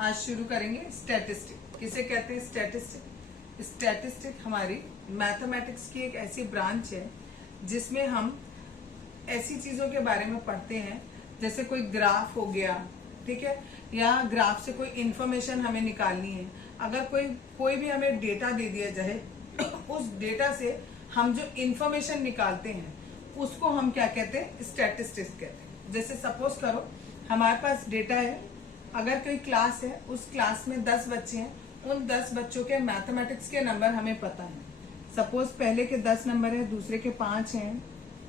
आज शुरू करेंगे स्टैटिस्टिक। किसे कहते हैं स्टैटिस्टिक? स्टैटिस्टिक हमारी मैथमेटिक्स की एक ऐसी ब्रांच है जिसमें हम ऐसी चीजों के बारे में पढ़ते हैं जैसे कोई ग्राफ हो गया, ठीक है, या ग्राफ से कोई इंफॉर्मेशन हमें निकालनी है। अगर कोई भी हमें डेटा दे दिया जाए उस डेटा से हम जो इंफॉर्मेशन निकालते हैं उसको हम क्या कहते हैं? स्टैटिस्टिक्स कहते हैं। जैसे सपोज करो हमारे पास डेटा है, अगर कोई क्लास है, उस क्लास में 10 बच्चे हैं, उन 10 बच्चों के मैथमेटिक्स के नंबर हमें पता है। सपोज पहले के 10 नंबर है, दूसरे के 5 हैं,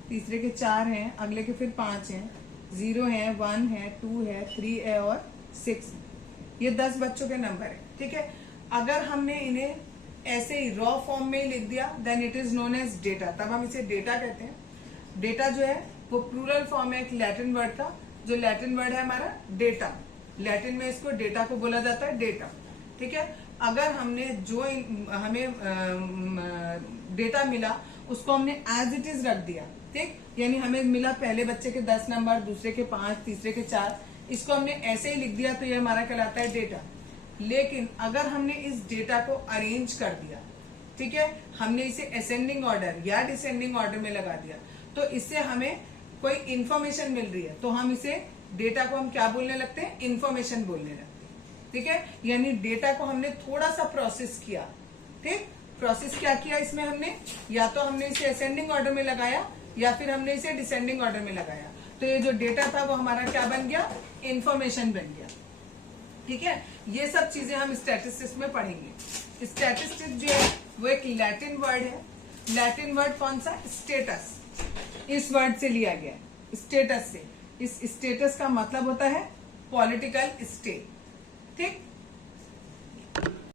तीसरे के 4 हैं, अगले के फिर 5 हैं, 0 है, 1 है, 2 है, 3 है और 6 है। ये 10 बच्चों के नंबर है, ठीक है। अगर हमने इन्हें ऐसे ही रॉ फॉर्म में ही लिख दिया then it is known as data, तब हम इसे डेटा कहते हैं। डेटा जो है वो प्लूरल फॉर्म है एक लैटिन वर्ड का, जो लैटिन वर्ड है हमारा डेटा। लैटिन में इसको डेटा को बोला जाता है डेटा, ठीक है। अगर हमने जो हमें डेटा मिला उसको हमने एज इट इज रख दिया, ठीक, यानी हमें मिला पहले बच्चे के 10 नंबर, दूसरे के 5, तीसरे के 4, इसको हमने ऐसे ही लिख दिया तो ये हमारा कहलाता है डेटा। लेकिन अगर हमने इस डेटा को अरेंज कर दिया, ठीक है, हमने इसे असेंडिंग ऑर्डर या डिसेंडिंग ऑर्डर में लगा दिया, तो इससे हमें कोई इंफॉर्मेशन मिल रही है तो हम इसे डेटा को हम क्या बोलने लगते हैं? इंफॉर्मेशन बोलने लगते हैं, ठीक है। यानी डेटा को हमने थोड़ा सा प्रोसेस किया, ठीक। प्रोसेस क्या किया इसमें हमने? या तो हमने इसे असेंडिंग ऑर्डर में लगाया या फिर हमने इसे डिसेंडिंग ऑर्डर में लगाया, तो ये जो डेटा था वो हमारा क्या बन गया? इंफॉर्मेशन बन गया, ठीक है। ये सब चीजें हम स्टैटिस्टिक्स में पढ़ेंगे। स्टैटिस्टिक्स जो है वो एक लैटिन वर्ड है। लैटिन वर्ड कौन सा? स्टेटस, इस वर्ड से लिया गया है, स्टेटस से। इस स्टेटस का मतलब होता है पॉलिटिकल स्टेट, ठीक,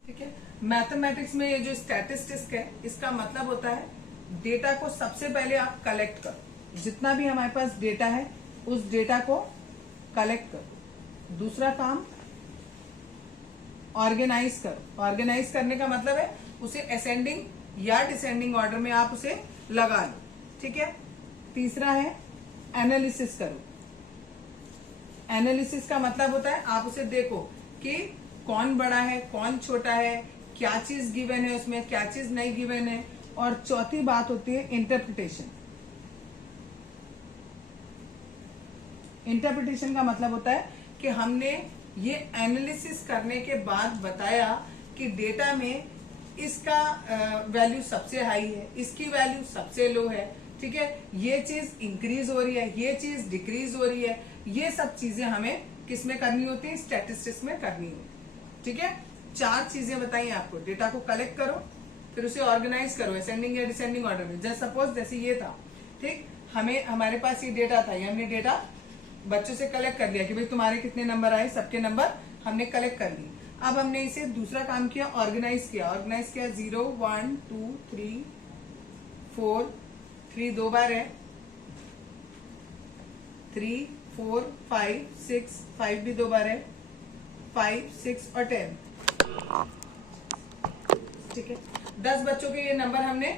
ठीक है। मैथमेटिक्स में ये जो स्टैटिस्टिक्स है इसका मतलब होता है डेटा को सबसे पहले आप कलेक्ट करो, जितना भी हमारे पास डेटा है उस डेटा को कलेक्ट करो। दूसरा काम ऑर्गेनाइज करो। ऑर्गेनाइज करने का मतलब है उसे असेंडिंग या डिसेंडिंग ऑर्डर में आप उसे लगा लो, ठीक है। तीसरा है एनालिसिस करो। एनालिसिस का मतलब होता है आप उसे देखो कि कौन बड़ा है, कौन छोटा है, क्या चीज गिवन है उसमें, क्या चीज नहीं गिवन है। और चौथी बात होती है इंटरप्रिटेशन। इंटरप्रिटेशन का मतलब होता है कि हमने ये एनालिसिस करने के बाद बताया कि डेटा में इसका वैल्यू सबसे हाई है, इसकी वैल्यू सबसे लो है, ठीक है, ये चीज इंक्रीज हो रही है, ये चीज डिक्रीज हो रही है। ये सब चीजें हमें किसमें करनी होती है? स्टैटिस्टिक्स में करनी होती है, ठीक है। 4 चीजें बताइए आपको। डेटा को कलेक्ट करो, फिर उसे ऑर्गेनाइज करो असेंडिंग या डिसेंडिंग ऑर्डर में। जैसे सपोज जैसे ये था, ठीक, हमारे पास ये डेटा था, ये हमने डेटा बच्चों से कलेक्ट कर लिया कि भाई तुम्हारे कितने नंबर आए, सबके नंबर हमने कलेक्ट कर लिए। अब हमने इसे दूसरा काम किया, ऑर्गेनाइज किया। 0, 1, 2, 3, 4, 3 2 बार है, 3, 4, 5, 6, 5 भी 2 बार है, 5, 6 और 10, ठीक है। 10 बच्चों के ये नंबर हमने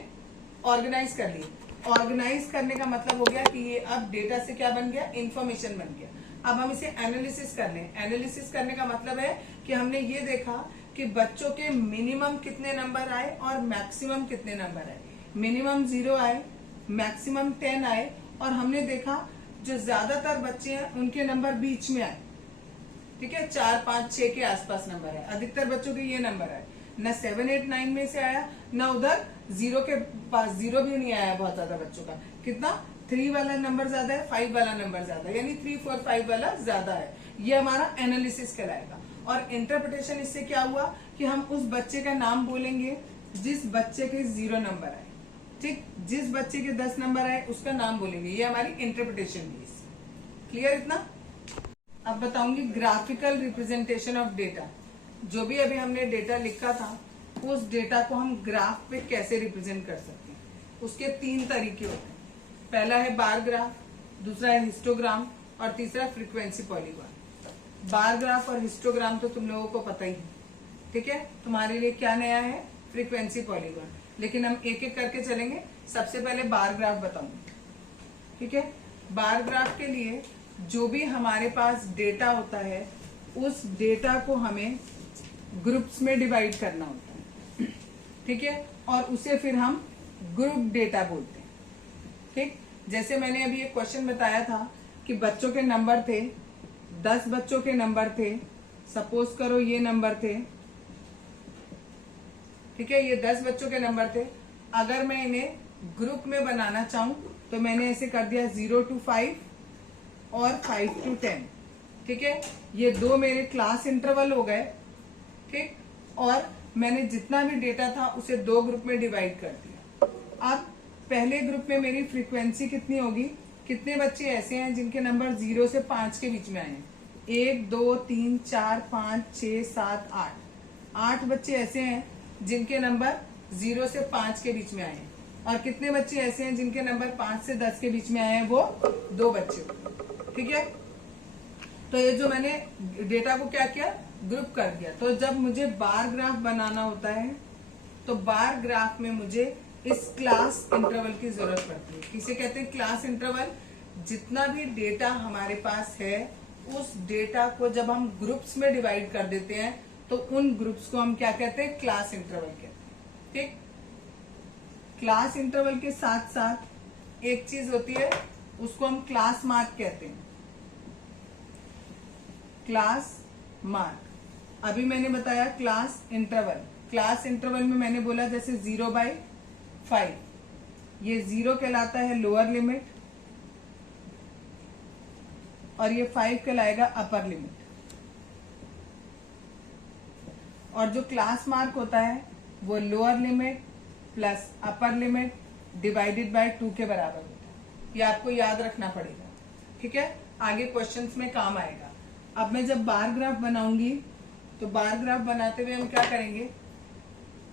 ऑर्गेनाइज कर लिए। ऑर्गेनाइज करने का मतलब हो गया कि ये अब डेटा से क्या बन गया? इंफॉर्मेशन बन गया। अब हम इसे एनालिसिस कर लें। एनालिसिस करने का मतलब है कि हमने ये देखा कि बच्चों के मिनिमम कितने नंबर आए और मैक्सिमम कितने नंबर आए। मिनिमम 0 आए, मैक्सिमम 10 आए, और हमने देखा जो ज्यादातर बच्चे हैं उनके नंबर बीच में आए, ठीक है, 4, 5, 6 के आसपास नंबर है। अधिकतर बच्चों के ये नंबर आए, न 7, 8, 9 में से आया, न उधर 0 के पास 0 भी नहीं आया बहुत ज्यादा बच्चों का। कितना? 3 वाला नंबर ज्यादा है, 5 वाला नंबर ज्यादा है, यानी 3, 4, 5 वाला ज्यादा है। ये हमारा एनालिसिस कहलाएगा। और इंटरप्रिटेशन इससे क्या हुआ कि हम उस बच्चे का नाम बोलेंगे जिस बच्चे के 0 नंबर आए, ठीक, जिस बच्चे के 10 नंबर आए उसका नाम बोलेंगे। ये हमारी इंटरप्रिटेशन हुई। क्लियर इतना? अब बताऊंगी ग्राफिकल रिप्रेजेंटेशन ऑफ डेटा। जो भी अभी हमने डेटा लिखा था उस डेटा को हम ग्राफ पे कैसे रिप्रेजेंट कर सकते हैं, उसके 3 तरीके होते हैं। पहला है बार ग्राफ, दूसरा है हिस्टोग्राम और तीसरा फ्रीक्वेंसी पॉलीगॉन। बार ग्राफ और हिस्टोग्राम तो तुम लोगों को पता ही है, ठीक है। तुम्हारे लिए क्या नया है? Frequency polygon. लेकिन हम एक एक करके चलेंगे। सबसे पहले बार ग्राफ बताऊंगी, ठीक है। बार ग्राफ के लिए जो भी हमारे पास डेटा होता है उस डेटा को हमें ग्रुप्स में डिवाइड करना होता है, ठीक है, और उसे फिर हम ग्रुप डेटा बोलते हैं। ठीक, जैसे मैंने अभी एक क्वेश्चन बताया था कि बच्चों के नंबर थे, 10 बच्चों के नंबर थे, सपोज करो ये नंबर थे, ठीक है, ये 10 बच्चों के नंबर थे। अगर मैं इन्हें ग्रुप में बनाना चाहूं तो मैंने ऐसे कर दिया 0 to 5 और 5 to 10, ठीक है, ये दो मेरे क्लास इंटरवल हो गए। ठीक, और मैंने जितना भी डेटा था उसे दो ग्रुप में डिवाइड कर दिया। अब पहले ग्रुप में मेरी फ्रीक्वेंसी कितनी होगी, कितने बच्चे ऐसे हैं जिनके नंबर 0 से 5 के बीच में आए हैं, 1 2 3 4 5 6 7 8 बच्चे ऐसे हैं जिनके नंबर 0 से 5 के बीच में आए हैं। और कितने बच्चे ऐसे हैं जिनके नंबर 5 से 10 के बीच में आए हैं, वो 2 बच्चे। ठीक है, तो ये जो मैंने डेटा को क्या किया, ग्रुप कर दिया। तो जब मुझे बार ग्राफ बनाना होता है तो बार ग्राफ में मुझे इस क्लास इंटरवल की जरूरत पड़ती है। किसे कहते हैं, क्लास इंटरवल। जितना भी डेटा हमारे पास है उस डेटा को जब हम ग्रुप्स में डिवाइड कर देते हैं तो उन ग्रुप्स को हम क्या कहते हैं, क्लास इंटरवल कहते हैं। ठीक, क्लास इंटरवल के साथ साथ एक चीज होती है, उसको हम क्लास मार्क कहते हैं। क्लास मार्क, अभी मैंने बताया क्लास इंटरवल। क्लास इंटरवल में मैंने बोला जैसे 0/5, ये 0 कहलाता है लोअर लिमिट और ये 5 कहलाएगा अपर लिमिट। और जो क्लास मार्क होता है वो lower limit plus upper limit divided by 2 के बराबर होता है। ये आपको याद रखना पड़ेगा, ठीक है, आगे क्वेश्चंस में काम आएगा। अब मैं जब बार ग्राफ बनाऊंगी तो बार ग्राफ बनाते हुए हम क्या करेंगे,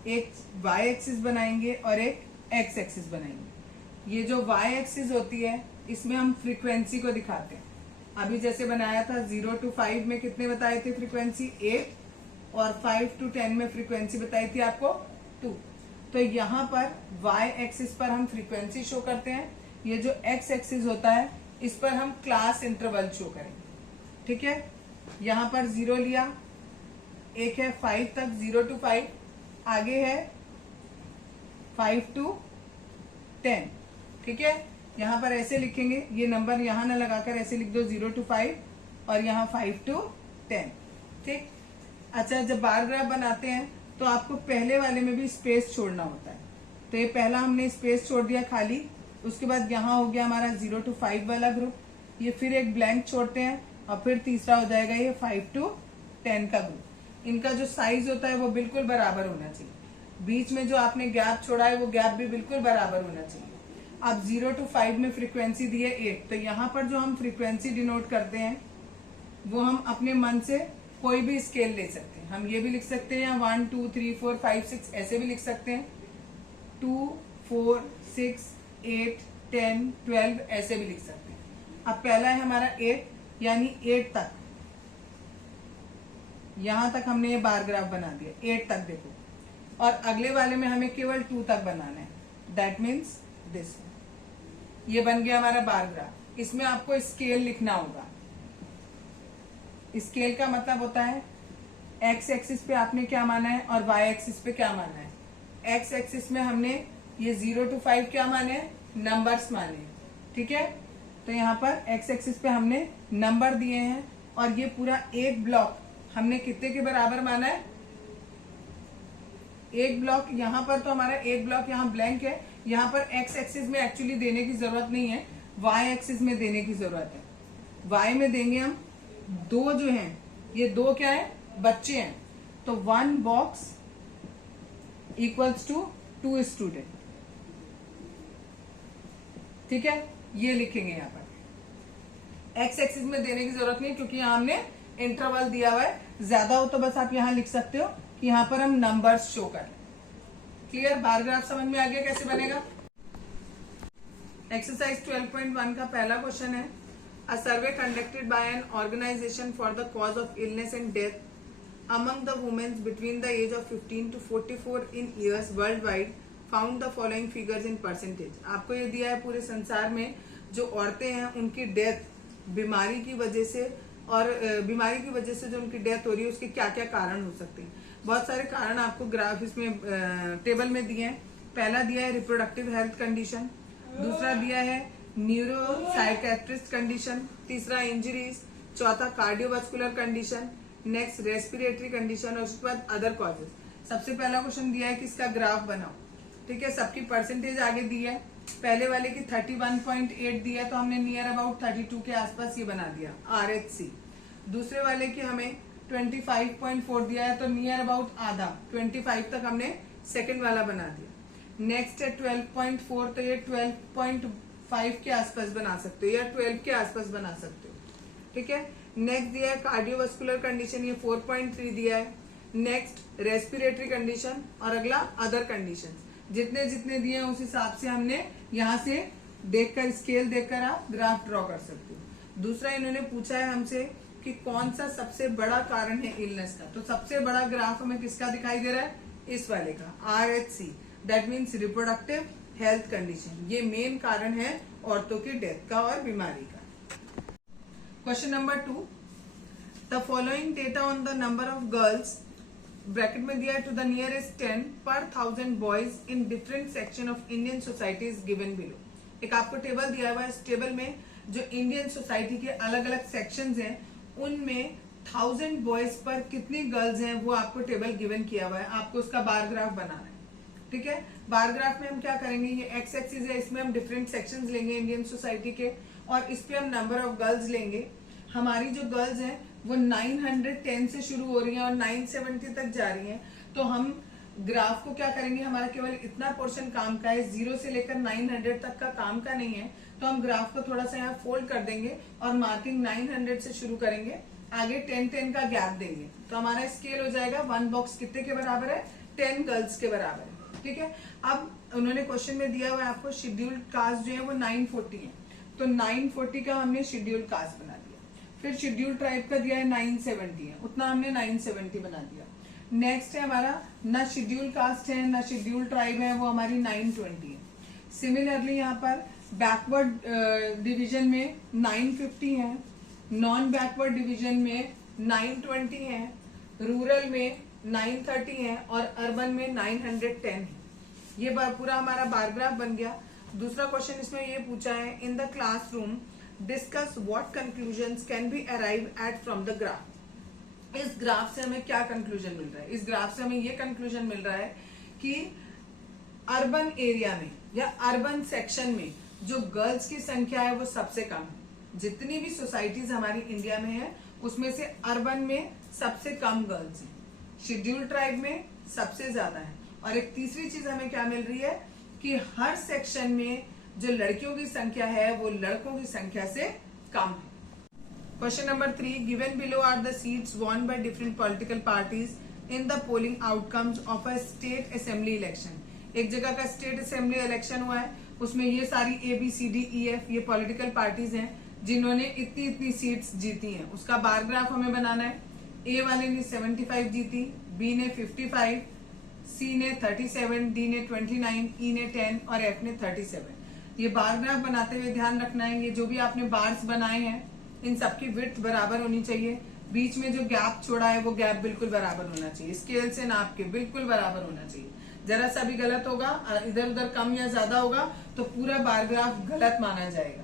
एक y एक्सिस बनाएंगे और एक x एक्सिस बनाएंगे। ये जो y एक्सिस होती है इसमें हम फ्रीक्वेंसी को दिखाते हैं। अभी जैसे बनाया था 0 to 5 में कितने बताए थे फ्रीक्वेंसी, 8, और 5 to 10 में फ्रीक्वेंसी बताई थी आपको 2। तो यहाँ पर y एक्सिस पर हम फ्रीक्वेंसी शो करते हैं, ये जो x एक्सिस होता है इस पर हम क्लास इंटरवल शो करेंगे। ठीक है, यहाँ पर 0 लिया, एक है 5 तक 0 to 5, आगे है 5 to 10। ठीक है, यहाँ पर ऐसे लिखेंगे, ये नंबर यहाँ ना लगाकर ऐसे लिख दो 0 to 5 और यहाँ 5 to 10। ठीक, अच्छा, जब बार ग्राफ बनाते हैं तो आपको पहले वाले में भी स्पेस छोड़ना होता है। तो ये पहला हमने स्पेस छोड़ दिया खाली, उसके बाद यहाँ हो गया हमारा 0 to 5 वाला ग्रुप, ये फिर एक ब्लैंक छोड़ते हैं और फिर तीसरा हो जाएगा ये 5 to 10 का ग्रुप। इनका जो साइज होता है वो बिल्कुल बराबर होना चाहिए, बीच में जो आपने गैप छोड़ा है वो गैप भी बिल्कुल बराबर होना चाहिए। अब 0 to 5 में फ्रीक्वेंसी दी है 8, तो यहाँ पर जो हम फ्रीक्वेंसी डिनोट करते हैं वो हम अपने मन से कोई भी स्केल ले सकते हैं। हम ये भी लिख सकते हैं 1 2 3 4 5 6 ऐसे भी लिख सकते हैं, 2 4 6 8 10 12 ऐसे भी लिख सकते हैं। अब पहला है हमारा 8, यानी 8 तक, यहां तक हमने ये बार ग्राफ बना दिया, 8 तक देखो, और अगले वाले में हमें केवल 2 तक बनाना है, दैट मीन्स दिस। ये बन गया हमारा बार ग्राफ। इसमें आपको स्केल लिखना होगा। स्केल का मतलब होता है एक्स एक्सिस पे आपने क्या माना है और वाई एक्सिस पे क्या माना है। एक्स एक्सिस में हमने ये 0 to 5 क्या माने हैं, नंबर्स माने, ठीक है। तो यहाँ पर एक्स एक्सिस पे हमने नंबर दिए हैं और ये पूरा एक ब्लॉक हमने कितने के बराबर माना है, एक ब्लॉक। यहाँ पर तो हमारा एक ब्लॉक यहाँ ब्लैंक है, यहाँ पर एक्स एक्सिस में एक्चुअली देने की जरूरत नहीं है, वाई एक्सिस में देने की जरूरत है। वाई में देंगे हम, दो जो हैं ये दो क्या है, बच्चे हैं, तो 1 बॉक्स इक्वल्स टू 2 स्टूडेंट, ठीक है, ये लिखेंगे यहाँ पर। एक्स एक्सिस में देने की जरूरत नहीं क्योंकि यहाँ हमने इंटरवल दिया हुआ है। ज्यादा हो तो बस आप यहाँ लिख सकते हो कि यहाँ पर हम नंबर्स शो करें। क्लियर, बार ग्राफ समझ में आ गया कैसे बनेगा। एक्सरसाइज 12.1 का पहला क्वेश्चन है, a survey conducted by an organisation for the cause of illness and death among the women between the age of 15 to 44 in years worldwide found the following figures in percentage। आपको ये दिया है पूरे संसार में जो औरतें हैं उनकी डेथ बीमारी की वजह से और बीमारी की वजह से जो उनकी डेथ हो रही है उसके क्या क्या कारण हो सकते हैं। बहुत सारे कारण आपको ग्राफ इसमें टेबल में दिए हैं। पहला दिया है रिप्रोडक्टिव हेल्थ कंडीशन, दूसरा दिया है न्यूरो साइकेट्रिस्ट कंडीशन, तीसरा इंजरीज, चौथा cardiovascular condition, next respiratory condition और उसके बाद अदर कॉजेज। सबसे पहला क्वेश्चन दिया है कि इसका ग्राफ बनाओ। ठीक है, सबकी परसेंटेज आगे दी है। पहले वाले की 31.8 दिया तो हमने नियर अबाउट 32 के आसपास ये बना दिया RH। दूसरे वाले की हमें 25.4 दिया है तो नियर अबाउट आधा 25 तक हमने सेकंड वाला बना दिया। नेक्स्ट है 12.4 तो ये 12.5 के आसपास बना सकते हो या 12 के आसपास बना सकते हो। ठीक है, नेक्स्ट दिया है कार्डियोवास्कुलर कंडीशन, ये 4.3 दिया है। नेक्स्ट रेस्पिरेटरी कंडीशन और अगला अदर कंडीशन। जितने जितने दिए हैं उस हिसाब से हमने यहाँ से देखकर स्केल देखकर आप ग्राफ ड्रॉ कर सकते हो। दूसरा इन्होंने पूछा है हमसे कि कौन सा सबसे बड़ा कारण है इलनेस का, तो सबसे बड़ा ग्राफ हमें किसका दिखाई दे रहा है, इस वाले का RH, that means reproductive health condition. ये मेन कारण है औरतों की डेथ का और बीमारी का। Question number 2, the following data on the number of girls bracket में दिया है टू द नियरेस्ट 10 पर 1000 boys in different section of Indian society is given below. एक आपको टेबल दिया हुआ है। इस टेबल में जो इंडियन सोसाइटी के अलग अलग सेक्शंस हैं उनमें 1000 बॉयज पर कितनी गर्ल्स हैं वो आपको टेबल गिवन किया हुआ है। आपको उसका बार ग्राफ बनाना है। ठीक है, बार ग्राफ में हम क्या करेंगे, ये एक्स एक्सिस है, इसमें हम डिफरेंट सेक्शंस लेंगे इंडियन सोसाइटी के और इस पे हम नंबर ऑफ गर्ल्स लेंगे। हमारी जो गर्ल्स हैं वो 910 से शुरू हो रही हैं और 970 तक जा रही हैं। तो हम ग्राफ को क्या करेंगे, हमारा केवल इतना पोर्शन काम का है, 0 से लेकर 900 तक का काम का नहीं है। तो हम ग्राफ को थोड़ा सा यहाँ फोल्ड कर देंगे और मार्किंग 900 से शुरू करेंगे, आगे 10-10 का गैप देंगे। तो हमारा स्केल हो जाएगा 1 बॉक्स कितने के बराबर है, 10 गर्ल्स के बराबर है। ठीक है, अब उन्होंने क्वेश्चन में दिया हुआ है आपको शेड्यूल्ड कास्ट जो है वो 940 है, तो 940 का हमने शेड्यूल्ड कास्ट बना दिया। फिर शेड्यूल ट्राइब का दिया है 970 है, उतना हमने 970 बना दिया। नेक्स्ट है हमारा ना शेड्यूल कास्ट है ना शेड्यूल ट्राइब है, वो हमारी 920 है। सिमिलरली यहाँ पर बैकवर्ड डिवीजन में 950 है, नॉन बैकवर्ड डिवीजन में 920 है, रूरल में 930 है और अर्बन में 910 है। ये पूरा हमारा बार ग्राफ बन गया। दूसरा क्वेश्चन इसमें ये पूछा है, in the classroom discuss what conclusions can be arrive at from the graph. इस ग्राफ से हमें क्या कंक्लूजन मिल रहा है, इस ग्राफ से हमें ये कंक्लूजन मिल रहा है कि अर्बन एरिया में या अर्बन सेक्शन में जो गर्ल्स की संख्या है वो सबसे कम है। जितनी भी सोसाइटीज हमारी इंडिया में है उसमें से अर्बन में सबसे कम गर्ल्स हैं, शेड्यूल ट्राइब में सबसे ज्यादा है। और एक तीसरी चीज हमें क्या मिल रही है कि हर सेक्शन में जो लड़कियों की संख्या है वो लड़कों की संख्या से कम है। Question number 3, given below are the seats won by different political parties in the polling outcomes of a state assembly election. एक जगह का स्टेट असेंबली इलेक्शन हुआ है, उसमें ये सारी ABCDEF ये पॉलिटिकल पार्टीज हैं जिन्होंने इतनी इतनी सीट्स जीती हैं। उसका बार ग्राफ हमें बनाना है। ए वाले ने 75 जीती, बी ने 55, सी ने 37, डी ने 29, ई ने 10 और एफ ने 37। ये बार ग्राफ बनाते हुए ध्यान रखना है, ये जो भी आपने बार्स बनाए हैं इन सबकी विड्थ बराबर होनी चाहिए। बीच में जो गैप छोड़ा है वो गैप बिल्कुल बराबर होना चाहिए, स्केल से नाप के बिल्कुल बराबर होना चाहिए। जरा सा भी गलत होगा, इधर उधर कम या ज्यादा होगा तो पूरा बार ग्राफ गलत माना जाएगा।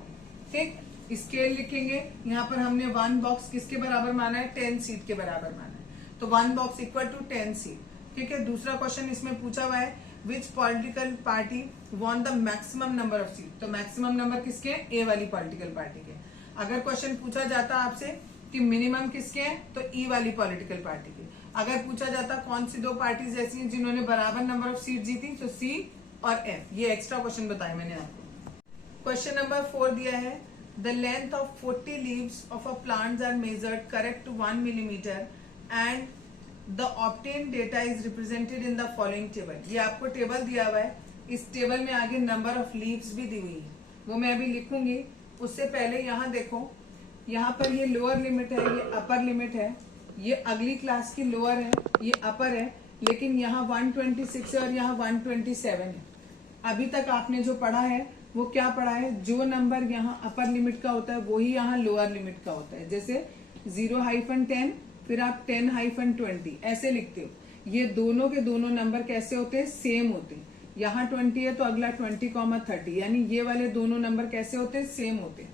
ठीक, स्केल लिखेंगे। यहाँ पर हमने 1 बॉक्स किसके बराबर माना है, 10 सीट के बराबर माना है, तो 1 बॉक्स इक्वल टू 10 सीट। ठीक है, दूसरा क्वेश्चन इसमें पूछा हुआ है, विच political party won the maximum number of seat. तो मैक्सिमम नंबर किसके हैं, ए वाली पॉलिटिकल पार्टी के। अगर क्वेश्चन पूछा जाता आपसे कि मिनिमम किसके हैं, तो ई वाली पॉलिटिकल पार्टी के। अगर पूछा जाता कौन सी 2 पार्टीज ऐसी हैं जिन्होंने बराबर नंबर ऑफ सीट जीती, तो सी और एफ। ये एक्स्ट्रा क्वेश्चन बताए मैंने आपको। क्वेश्चन नंबर 4 दिया है, the length of 40 leaves of a plants are measured correct to 1 millimetre and the obtain data is represented in the following table. ये आपको टेबल दिया हुआ है, इस टेबल में आगे नंबर ऑफ लीव्स भी दी हुई है, वो मैं अभी लिखूंगी। उससे पहले यहाँ देखो, यहाँ पर ये लोअर लिमिट है, ये अपर लिमिट है, ये अगली क्लास की लोअर है, ये अपर है, लेकिन यहाँ 126 है और यहाँ 127 है। अभी तक आपने जो पढ़ा है वो क्या पढ़ा है, जो नंबर यहाँ अपर लिमिट का होता है वही यहाँ लोअर लिमिट का होता है। जैसे 0-10 फिर आप 10-20 ऐसे लिखते हो। ये दोनों के दोनों नंबर कैसे होते हैं, सेम होते हैं। यहाँ 20 है तो अगला 20-30, यानी ये वाले दोनों नंबर कैसे होते हैं, सेम होते हैं।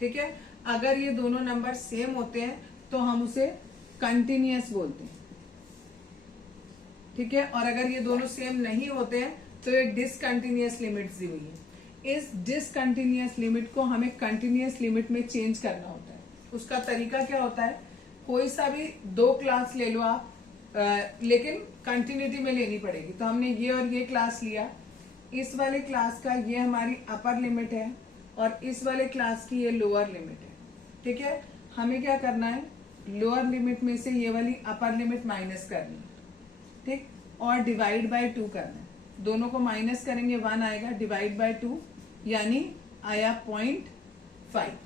ठीक है, अगर ये दोनों नंबर सेम होते हैं तो हम उसे कंटिन्यूअस बोलते हैं। ठीक है, और अगर ये दोनों सेम नहीं होते हैं तो ये डिसकंटिन्यूअस लिमिट्स दी हुई है। इस डिसकंटिन्यूअस लिमिट को हमें कंटिन्यूअस लिमिट में चेंज करना होता है। उसका तरीका क्या होता है, कोई सा भी 2 क्लास ले लो आप, लेकिन कंटिन्यूटी में लेनी पड़ेगी। तो हमने ये और ये क्लास लिया, इस वाले क्लास का ये हमारी अपर लिमिट है और इस वाले क्लास की ये लोअर लिमिट है। ठीक है, हमें क्या करना है, लोअर लिमिट में से ये वाली अपर लिमिट माइनस करनी है। ठीक, और डिवाइड बाय 2 करना है। दोनों को माइनस करेंगे 1 आएगा, डिवाइड बाय 2 यानी आया 0.5।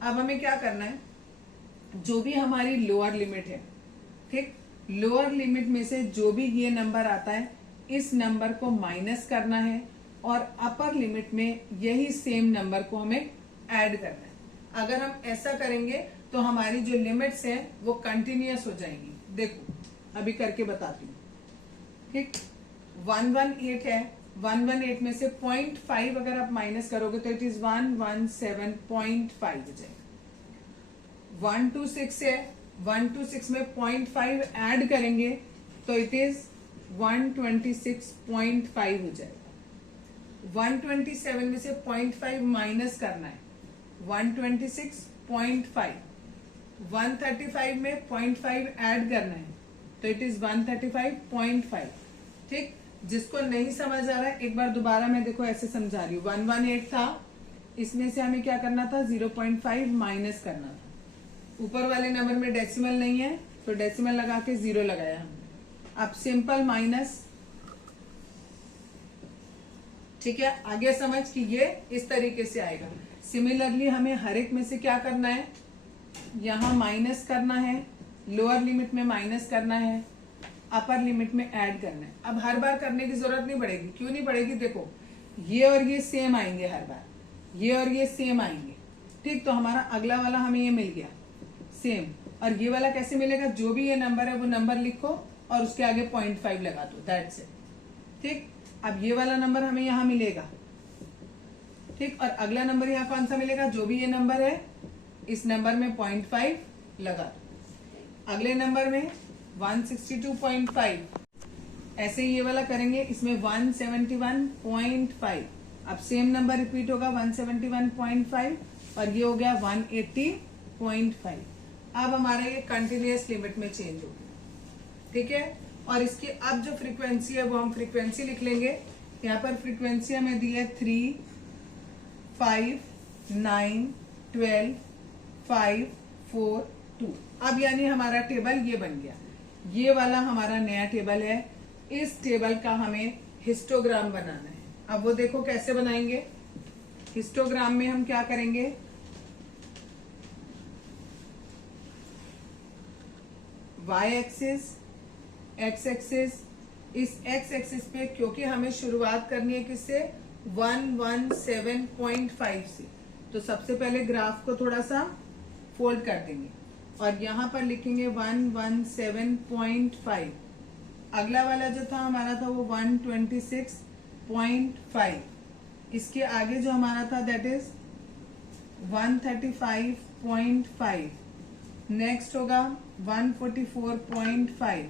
अब हमें क्या करना है, जो भी हमारी लोअर लिमिट है, ठीक, लोअर लिमिट में से जो भी ये नंबर आता है इस नंबर को माइनस करना है और अपर लिमिट में यही सेम नंबर को हमें ऐड करना है। अगर हम ऐसा करेंगे तो हमारी जो लिमिट्स हैं वो कंटिन्यूअस हो जाएंगी। देखो अभी करके बताती हूँ। ठीक, 118 है, 118 में से 0.5 अगर आप माइनस करोगे तो इट इज 117.5 हो जाएगा। 126 है, 126 में 0.5 ऐड करेंगे तो इट इज 126.5 हो जाएगा। 127 में से 0.5 माइनस करना है, 126.5। 135 में 0.5 ऐड करना है तो इट इज 135.5। ठीक, जिसको नहीं समझ आ रहा है एक बार दोबारा मैं देखो ऐसे समझा रही हूँ। 118 था, इसमें से हमें क्या करना था, 0.5 माइनस करना था। ऊपर वाले नंबर में डेसिमल नहीं है तो डेसिमल लगा के 0 लगाया हमने। अब सिंपल माइनस। ठीक है, आगे समझ कि ये इस तरीके से आएगा। सिमिलरली हमें हर एक में से क्या करना है, यहाँ माइनस करना है, लोअर लिमिट में माइनस करना है, अपर लिमिट में ऐड करना है। अब हर बार करने की जरूरत नहीं पड़ेगी। क्यों नहीं पड़ेगी, देखो ये और ये सेम आएंगे हर बार, ये और ये सेम आएंगे। ठीक, तो हमारा अगला वाला हमें ये मिल गया सेम, और ये वाला कैसे मिलेगा, जो भी ये नंबर है वो नंबर लिखो और उसके आगे 0.5 लगा दो, दैट्स इट। ठीक, अब ये वाला नंबर हमें यहाँ मिलेगा। ठीक, और अगला नंबर यहाँ कौन सा मिलेगा, जो भी ये नंबर है इस नंबर में 0.5 लगा दो। अगले नंबर में 162.5, ऐसे ही ये वाला करेंगे, इसमें 171.5। अब सेम नंबर रिपीट होगा 171.5 और ये हो गया 180.5। अब हमारे ये कंटिन्यूअस लिमिट में चेंज हो गया। ठीक है, और इसकी अब जो फ्रीक्वेंसी है वो हम फ्रीक्वेंसी लिख लेंगे। यहाँ पर फ्रीक्वेंसी हमें दी है 3, 5, 9, 12, 5, 4, 2। अब यानी हमारा टेबल ये बन गया। ये वाला हमारा नया टेबल है। इस टेबल का हमें हिस्टोग्राम बनाना है। अब वो देखो कैसे बनाएंगे। हिस्टोग्राम में हम क्या करेंगे, y एक्सिस, x एक्सिस, इस x एक्सिस पे क्योंकि हमें शुरुआत करनी है किससे, 117.5 से, तो सबसे पहले ग्राफ को थोड़ा सा फोल्ड कर देंगे और यहाँ पर लिखेंगे 117.5। अगला वाला जो था हमारा था वो 126.5। इसके आगे जो हमारा था दैट इज 135.5। नेक्स्ट होगा 144.5,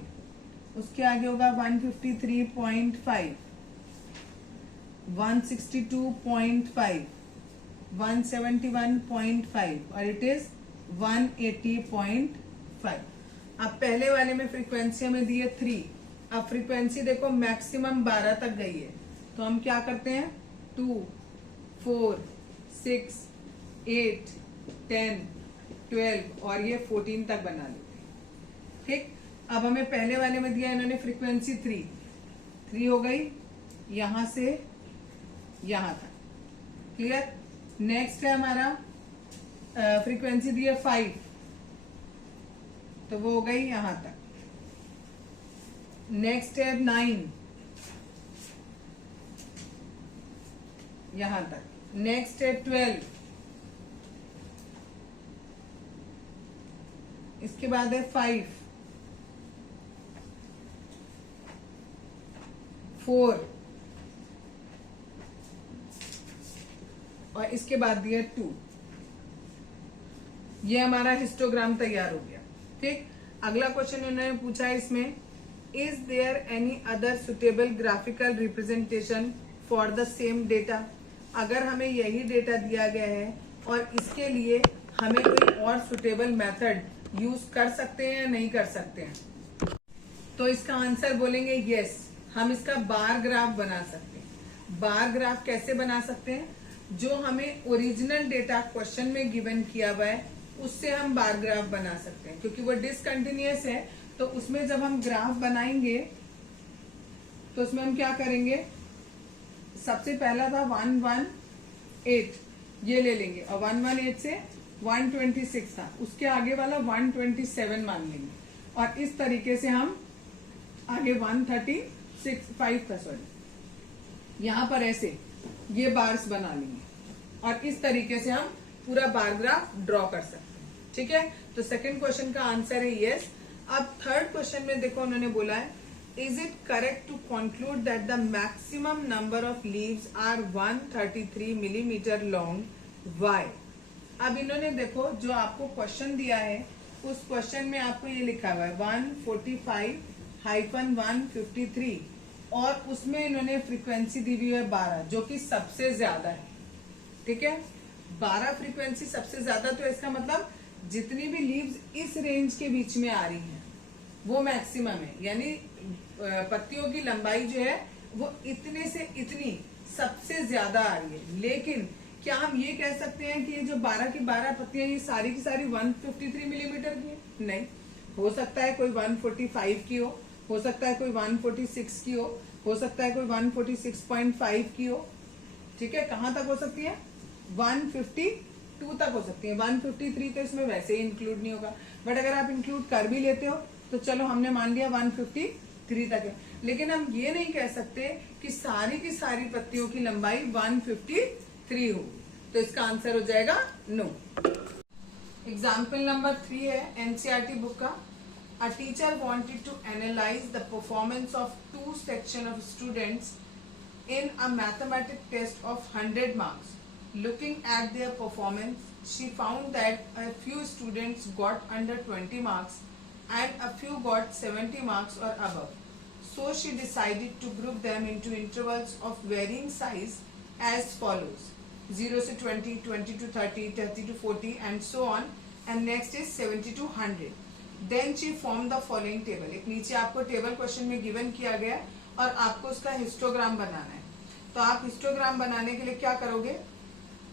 उसके आगे होगा 153.5, 162.5, 171.5 और इट इज 180.5। अब पहले वाले में फ्रीक्वेंसी हमें दी है 3। अब फ्रीक्वेंसी देखो मैक्सिमम 12 तक गई है, तो हम क्या करते हैं 2, 4, 6, 8, 10, 12 और ये 14 तक बना लेते हैं। ठीक, अब हमें पहले वाले में दिया इन्होंने फ्रीक्वेंसी 3 हो गई, यहां से यहां तक। क्लियर। नेक्स्ट है हमारा फ्रीक्वेंसी दी है 5, तो वो हो गई यहां तक। नेक्स्ट है 9, यहां तक। नेक्स्ट है 12, इसके बाद है 5, 4 और इसके बाद दिया 2। ये हमारा हिस्टोग्राम तैयार हो गया। ठीक, अगला क्वेश्चन उन्होंने पूछा है इसमें, is there any other suitable graphical representation for the same data. अगर हमें यही डेटा दिया गया है और इसके लिए हमें कोई और सुटेबल मेथड यूज कर सकते हैं या नहीं कर सकते हैं, तो इसका आंसर बोलेंगे यस, हम इसका बार ग्राफ बना सकते हैं। बार ग्राफ कैसे बना सकते हैं? जो हमें ओरिजिनल डेटा क्वेश्चन में गिवन किया हुआ है उससे हम बार ग्राफ बना सकते हैं, क्योंकि वो डिसकंटिन्यूअस है। तो उसमें जब हम ग्राफ बनाएंगे तो उसमें हम क्या करेंगे, सबसे पहला था 118, ये ले लेंगे और 118 से 126 था, उसके आगे वाला 127 मान लेंगे और इस तरीके से हम आगे 136 का सॉरी यहां पर ऐसे ये बार्स बना लेंगे और इस तरीके से हम पूरा बार ग्राफ ड्रॉ कर सकते हैं। ठीक है, तो सेकंड क्वेश्चन का आंसर है यस। अब थर्ड क्वेश्चन में देखो उन्होंने बोला है, is it correct to conclude that the maximum number of leaves are 133 millimetre long, why. अब इन्होंने देखो जो आपको क्वेश्चन दिया है उस क्वेश्चन में आपको ये लिखा हुआ है 145-153 और उसमें इन्होंने फ्रीक्वेंसी दी हुई है 12, जो कि सबसे ज्यादा है। ठीक है, 12 फ्रीक्वेंसी सबसे ज्यादा, तो इसका मतलब जितनी भी लीव्स इस रेंज के बीच में आ रही हैं वो मैक्सिमम है, यानी पत्तियों की लंबाई जो है वो इतने से इतनी सबसे ज्यादा आ रही है। लेकिन क्या हम ये कह सकते हैं कि ये जो 12 की 12 पत्तियां ये सारी की सारी 153 मिलीमीटर की है? नहीं, हो सकता है कोई 145 की हो सकता है कोई 146 की हो सकता है कोई 146.5 की हो। ठीक है, कहां तक हो सकती है? 152 तक हो सकती है। 153 तो इसमें वैसे ही इंक्लूड नहीं होगा, बट अगर आप इंक्लूड कर भी लेते हो तो चलो हमने मान लिया 153 तक है। लेकिन हम ये नहीं कह सकते कि सारी की सारी पत्तियों की लंबाई 153 हो, तो इसका आंसर हो जाएगा नो। एग्जाम्पल नंबर 3 है एनसीईआरटी बुक का। A teacher wanted to analyze the performance of 2 sections of students in a mathematics test of 100 marks. Looking at their performance, she found that a few students got under 20 marks and a few got 70 marks or above. So she decided to group them into intervals of varying size as follows: 0 to 20, 20 to 30, 30 to 40 and so on, and next is 70 to 100. Then she form the following table. एक नीचे आपको table question में given किया गया और आपको उसका histogram बनाना है। तो आप हिस्टोग्राम बनाने के लिए क्या करोगे,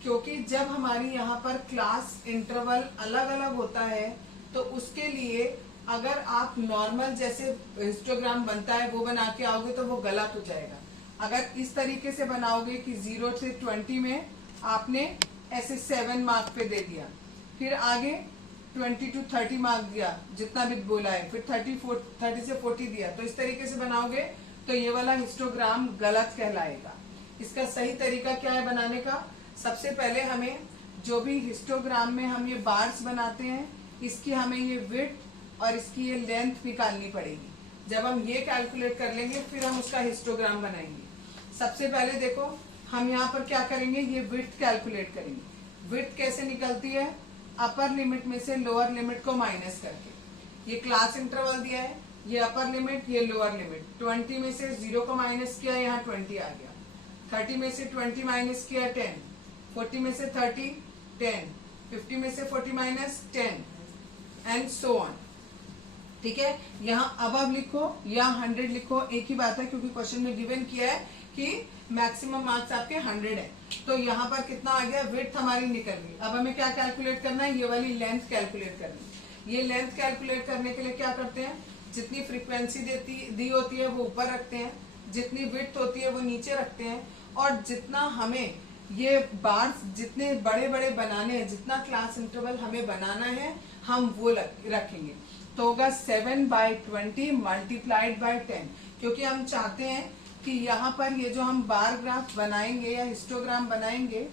क्योंकि जब हमारी यहाँ पर क्लास इंटरवल अलग अलग होता है तो उसके लिए अगर आप नॉर्मल जैसे हिस्टोग्राम बनता है वो बना के आओगे तो वो गलत हो जाएगा। अगर इस तरीके से बनाओगे कि 0 से 20 में आपने ऐसे 7 मार्क पे दे दिया, फिर आगे 20 to 30 मार्क दिया जितना भी बोला है, फिर 30 से 40 दिया, तो इस तरीके से बनाओगे तो ये वाला हिस्टोग्राम गलत कहलाएगा। इसका सही तरीका क्या है बनाने का? सबसे पहले हमें जो भी हिस्टोग्राम में हम ये बार्स बनाते हैं इसकी हमें ये विड्थ और इसकी ये लेंथ निकालनी पड़ेगी। जब हम ये कैलकुलेट कर लेंगे फिर हम उसका हिस्टोग्राम बनाएंगे। सबसे पहले देखो हम यहाँ पर क्या करेंगे, ये विड्थ कैलकुलेट करेंगे। विड्थ कैसे निकलती है? अपर लिमिट में से लोअर लिमिट को माइनस करके। ये क्लास इंटरवल दिया है, ये अपर लिमिट, ये लोअर लिमिट। 20 में से 0 को माइनस किया, यहाँ 20 आ गया। 30 में से 20 माइनस किया 10, 40 में से 30 10, 50 में से 40 माइनस 10 एंड सो ऑन। ठीक है, यहाँ अबव लिखो या 100 लिखो, एक ही बात है, क्योंकि क्वेश्चन में गिवन किया है कि मैक्सिमम मार्क्स आपके 100 है। तो यहाँ पर कितना आ गया, विड्थ हमारी निकल गई। अब हमें क्या कैलकुलेट करना है, ये वाली लेंथ कैलकुलेट करनी है। ये लेंथ कैलकुलेट करने के लिए क्या करते हैं, जितनी फ्रीक्वेंसी दी होती है वो ऊपर रखते हैं, जितनी विड्थ होती है वो नीचे रखते हैं, और जितना हमें ये बार्स जितने बड़े बड़े बनाने हैं, जितना क्लास इंटरवल हमें बनाना है हम वो रखेंगे। तो होगा 7/20 मल्टीप्लाइड बाय 10, क्योंकि हम चाहते हैं कि यहाँ पर ये जो हम बार ग्राफ बनाएंगे या हिस्टोग्राम बनाएंगे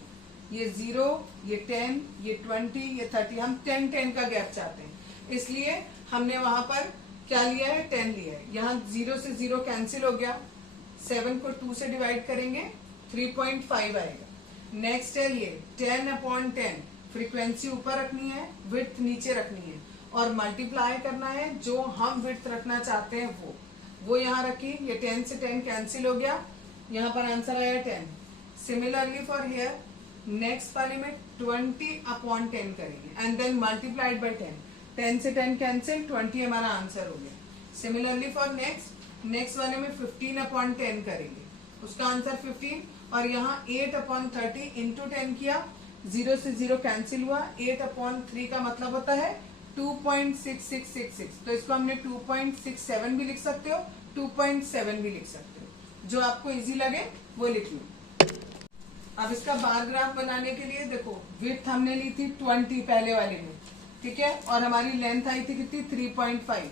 ये 0, ये 10, ये 20, ये 30, हम 10 का गैप चाहते हैं, इसलिए हमने वहां पर क्या लिया है, 10 लिया है। यहाँ 0 से 0 कैंसिल हो गया, 7 को 2 से डिवाइड करेंगे 3.5 आएगा। नेक्स्ट है ये 10/10, फ्रीक्वेंसी ऊपर रखनी है, विड्थ नीचे रखनी है और मल्टीप्लाई करना है जो हम विड्थ रखना चाहते हैं वो यहाँ रखी। ये 10 से 10 कैंसिल हो गया, यहाँ पर आंसर आया 10। सिमिलरली फॉर हियर नेक्स्ट वाले में 20/10 करेंगे एंड देन मल्टीप्लाइड बाय 10। 10 से 10 कैंसिल, 20 हमारा आंसर हो गया। सिमिलरली फॉर नेक्स्ट वाले में 15/10 करेंगे, उसका आंसर 15। और यहाँ 8/30 इंटू 10 किया, 0 से 0 कैंसिल हुआ, 8/3 का मतलब होता है 2.6666। तो इसको हमने 2.67 भी लिख सकते हो, 2.7 भी लिख सकते हो, जो आपको इजी लगे वो लिख लो। अब इसका बार ग्राफ बनाने के लिए देखो, विड्थ हमने ली थी 20 पहले वाले में, ठीक है, और हमारी लेंथ आई थी कितनी, 3.5।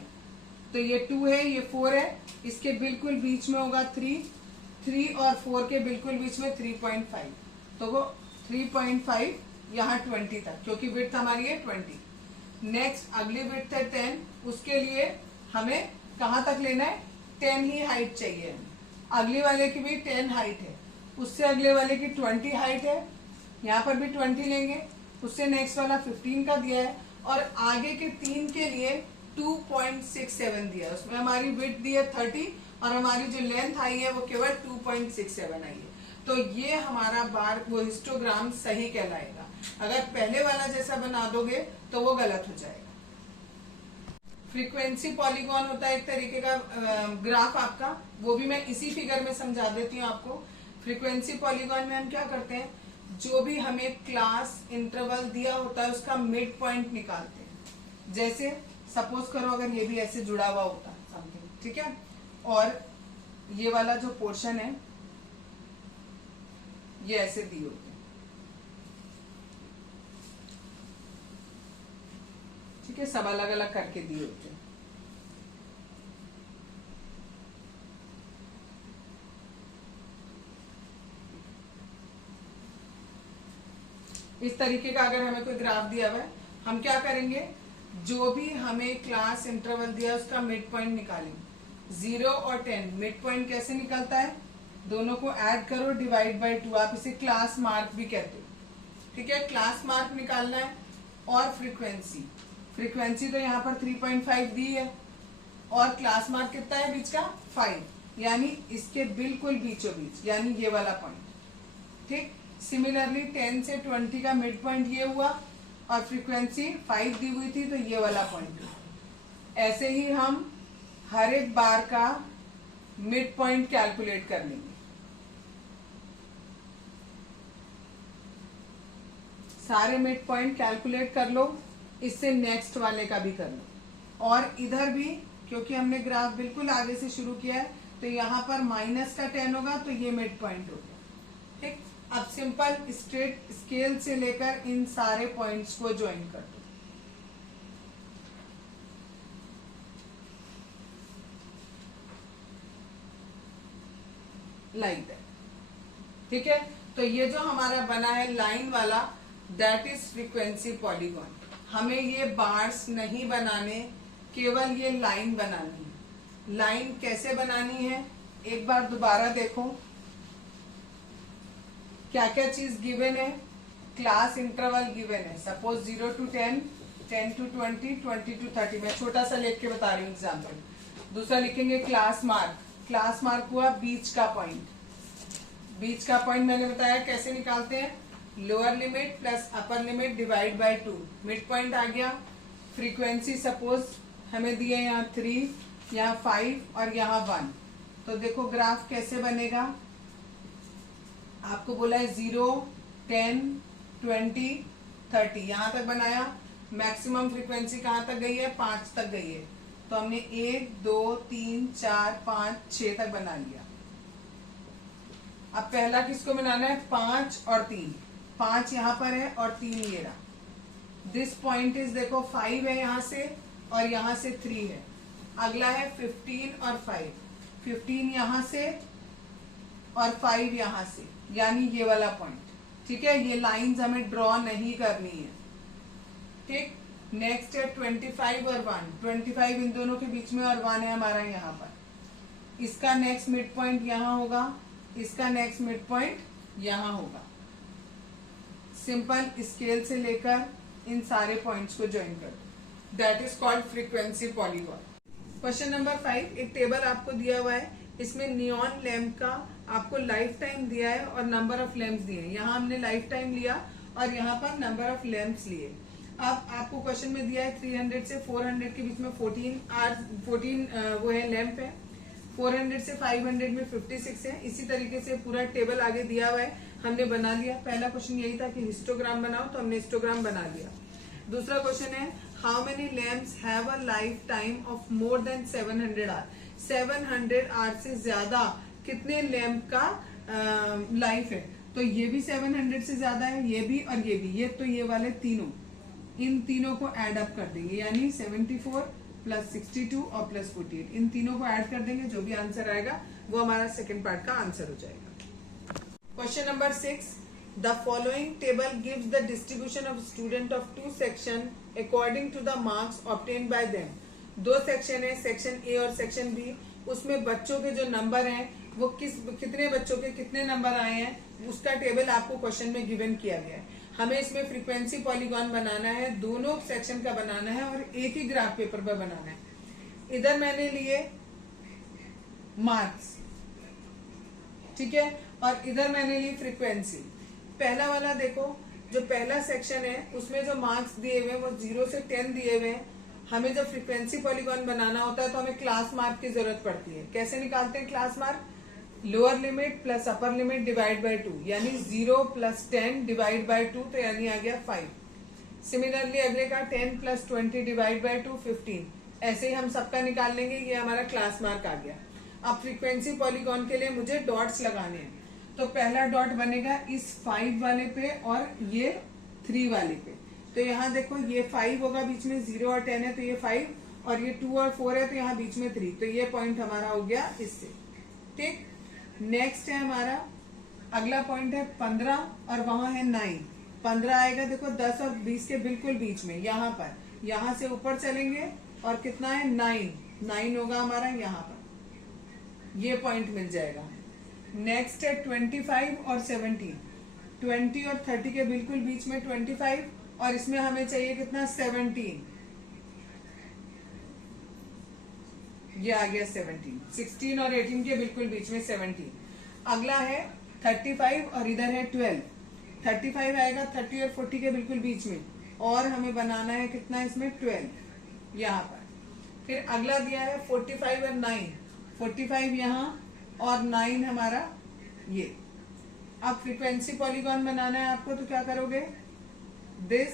तो ये 2 है, ये 4 है, इसके बिल्कुल बीच में होगा 3 और 4 के बिल्कुल बीच में 3.5, तो वो 3.5 यहाँ 20 तक, क्योंकि विड्थ हमारी है 20। नेक्स्ट अगली विड्थ है 10, उसके लिए हमें कहाँ तक लेना है, 10 ही हाइट चाहिए हमें। अगली वाले की भी 10 हाइट है, उससे अगले वाले की 20 हाइट है, यहाँ पर भी 20 लेंगे, उससे नेक्स्ट वाला 15 का दिया है, और आगे के 3 के लिए 2.67 दिया है। उसमें हमारी विड्थ दी है 30 और हमारी जो लेंथ आई है वो केवल 2.67 आई है। तो ये हमारा बार वो हिस्टोग्राम सही कहलाएगा। अगर पहले वाला जैसा बना दोगे तो वो गलत हो जाएगा। फ्रीक्वेंसी पॉलीगॉन होता है एक तरीके का ग्राफ आपका, वो भी मैं इसी फिगर में समझा देती हूँ आपको। फ्रीक्वेंसी पॉलीगॉन में हम क्या करते हैं, जो भी हमें क्लास इंटरवल दिया होता है उसका मिड पॉइंट निकालते हैं। जैसे सपोज करो अगर ये भी ऐसे जुड़ा हुआ होता है समथिंग, ठीक है, और ये वाला जो पोर्शन है ये ऐसे दिए होते हैं, ठीक है, सब अलग अलग करके दिए होते हैं। इस तरीके का अगर हमें कोई ग्राफ दिया हुआ है, हम क्या करेंगे, जो भी हमें क्लास इंटरवल दिया है उसका मिड पॉइंट निकालेंगे। 0 और 10 मिड पॉइंट कैसे निकलता है, दोनों को ऐड करो, डिवाइड बाय 2, आप इसे क्लास मार्क भी कहते हो, ठीक है, क्लास मार्क निकालना है। और फ्रीक्वेंसी तो यहाँ पर 3.5 दी है, और क्लास मार्क कितना है बीच का, 5, यानी इसके बिल्कुल बीचों बीच, यानी ये वाला पॉइंट, ठीक। सिमिलरली 10 से 20 का मिड पॉइंट ये हुआ, और फ्रीक्वेंसी 5 दी हुई थी तो ये वाला पॉइंट। ऐसे ही हम हर एक बार का मिड पॉइंट कैलकुलेट कर लेंगे। सारे मिड पॉइंट कैलकुलेट कर लो, इससे नेक्स्ट वाले का भी कर लो। और इधर भी क्योंकि हमने ग्राफ बिल्कुल आगे से शुरू किया है, तो यहाँ पर माइनस का 10 होगा तो ये मिड पॉइंट हो गया, ठीक। अब सिंपल स्ट्रेट स्केल से लेकर इन सारे पॉइंट्स को ज्वाइन कर दो। लाइक दैट, ठीक है। तो ये जो हमारा बना है लाइन वाला, दैट इज फ्रीक्वेंसी पॉलीगॉन। हमें ये बार्स नहीं बनाने, केवल ये लाइन बनानी है। लाइन कैसे बनानी है, एक बार दोबारा देखो, क्या क्या चीज गिवन है, क्लास इंटरवल गिवन है। सपोज 0 to 10, 10 to 20, 20 to 30, मैं छोटा सा लिख के बता रही हूँ एग्जाम्पल। दूसरा लिखेंगे क्लास मार्क, क्लास मार्क हुआ बीच का पॉइंट। बीच का पॉइंट मैंने बताया कैसे निकालते हैं, lower limit plus upper limit divide by 2, mid point आ गया। फ्रीक्वेंसी सपोज हमें दिए यहाँ 3, यहाँ 5 और यहाँ 1। तो देखो ग्राफ कैसे बनेगा, आपको बोला है 0, 10, 20, 30, यहाँ तक बनाया। मैक्सिमम फ्रीक्वेंसी कहाँ तक गई है, 5 तक गई है, तो हमने 1, 2, 3, 4, 5, 6 तक बना लिया। अब पहला किसको बनाना है, 5 और 3। 5 यहाँ पर है और 3 ये रहा। दिस पॉइंट इज, देखो 5 है यहाँ से और यहाँ से 3 है। अगला है 15 और 5, 15 यहाँ से और 5 यहाँ से, यानी ये वाला पॉइंट। ठीक है, ये लाइंस हमें ड्रॉ नहीं करनी है। ठीक, नेक्स्ट है 25 और 1। 25 इन दोनों के बीच में और 1 है हमारा यहाँ पर। इसका नेक्स्ट मिड पॉइंट यहाँ होगा, इसका नेक्स्ट मिड पॉइंट यहाँ होगा। सिंपल स्केल से लेकर इन सारे पॉइंट्स को ज्वाइन कर दो, that is called frequency polygon. Question number 5, एक टेबल आपको दिया हुआ है, इसमें नियॉन लैम्प का आपको लाइफ टाइम दिया है और नंबर ऑफ लैम्प्स दिए हैं। यहाँ हमने लाइफ टाइम लिया और यहाँ पर नंबर ऑफ लैम्प्स लिए। अब आपको क्वेश्चन में दिया है 300 से 400 के बीच में 14 वो है लैम्प है, 400 से 500 में 56 है। इसी तरीके से पूरा टेबल आगे दिया हुआ है, हमने बना लिया। पहला क्वेश्चन यही था कि हिस्टोग्राम बनाओ, तो हमने हिस्टोग्राम बना लिया। दूसरा क्वेश्चन है how many lamps have a lifetime of more than 700 hour. 700 hour से ज्यादा कितने लैम्प का लाइफ है, तो ये भी 700 से ज्यादा है, ये भी और ये भी, ये तो ये वाले तीनों, इन तीनों को ऐड अप कर देंगे, यानी 74 प्लस 62 और प्लस 48, इन तीनों को ऐड कर देंगे, जो भी आंसर आएगा वो हमारा सेकंड पार्ट का आंसर हो जाएगा। Question number 6, the following table gives the distribution of student of 2 section according to the marks obtained by them. 2 section है, सेक्शन ए और सेक्शन बी, उसमें बच्चों के जो नंबर हैं वो कितने बच्चों के कितने नंबर आए हैं उसका टेबल आपको क्वेश्चन में गिवन किया गया है। हमें इसमें फ्रीक्वेंसी पॉलीगॉन बनाना है, दोनों सेक्शन का बनाना है और एक ही ग्राफ पेपर पर बनाना है। इधर मैंने लिए मार्क्स, ठीक है, और इधर मैंने ली फ्रीक्वेंसी। पहला वाला देखो, जो पहला सेक्शन है उसमें जो मार्क्स दिए हुए हैं वो 0 से 10 दिए हुए हैं। हमें जब फ्रीक्वेंसी पॉलीगॉन बनाना होता है तो हमें क्लास मार्क की जरूरत पड़ती है। कैसे निकालते हैं class mark? Lower limit plus upper limit divide by 2, यानी 0 प्लस 10 डिवाइड बाय 2, तो यानी आ गया 5। सिमिलरली अगले का 10 प्लस 20 डिवाइड बाय 2 15। ऐसे ही हम सबका निकाल लेंगे, ये हमारा क्लास मार्क आ गया। अब फ्रीक्वेंसी पॉलीगॉन के लिए मुझे डॉट्स लगाने हैं, तो पहला डॉट बनेगा इस 5 वाले पे और ये 3 वाले पे। तो यहाँ देखो ये 5 होगा, बीच में 0 और 10 है तो ये 5, और ये 2 और 4 है तो यहाँ बीच में 3, तो ये पॉइंट हमारा हो गया इससे। ठीक, नेक्स्ट है हमारा अगला पॉइंट है 15 और वहां है 9। 15 आएगा देखो 10 और 20 के बिल्कुल बीच में, यहाँ पर, यहाँ से ऊपर चलेंगे और कितना है 9 होगा हमारा यहाँ पर, ये पॉइंट मिल जाएगा। नेक्स्ट है 25 और 17, 20 और 30 के बिल्कुल बीच में 25, और इसमें हमें चाहिए कितना 17, ये आ गया 17। 16 और 18 के बिल्कुल बीच में 17। अगला है 35 और इधर है 12। 35 आएगा 30 और 40 के बिल्कुल बीच में, और हमें बनाना है कितना इसमें 12 यहाँ पर। फिर अगला दिया है 45 और 9, 45 यहाँ और 9 हमारा ये। अब फ्रीक्वेंसी पॉलीगॉन बनाना है आपको, तो क्या करोगे, दिस,